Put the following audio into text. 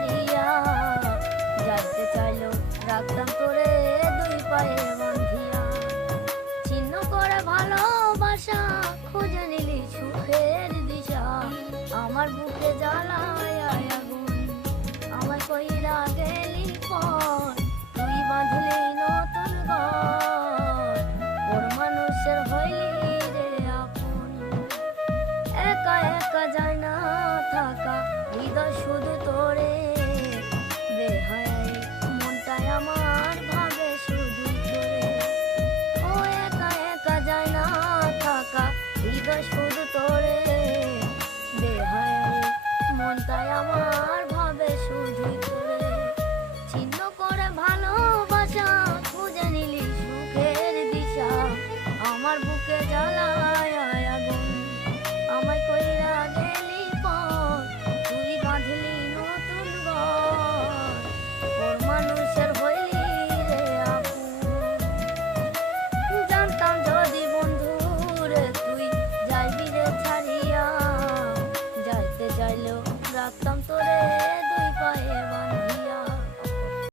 ছাড়িয়া, যাইতে চাইলেও রাখতাম তোরে দুই পায়ে বান্ধিয়া। ছিন্ন করে ভালোবাসা খুঁজে নিলি সুখের দিশা, আমার বুকে জ্বালায় আগুন আমায় কইরা গেলি পর, তুই বাঁধলি নতুন ঘর, ওর মানুষের হইলি রে আপন। একা একা যায় না থাকা, হৃদয় শুধু তোরে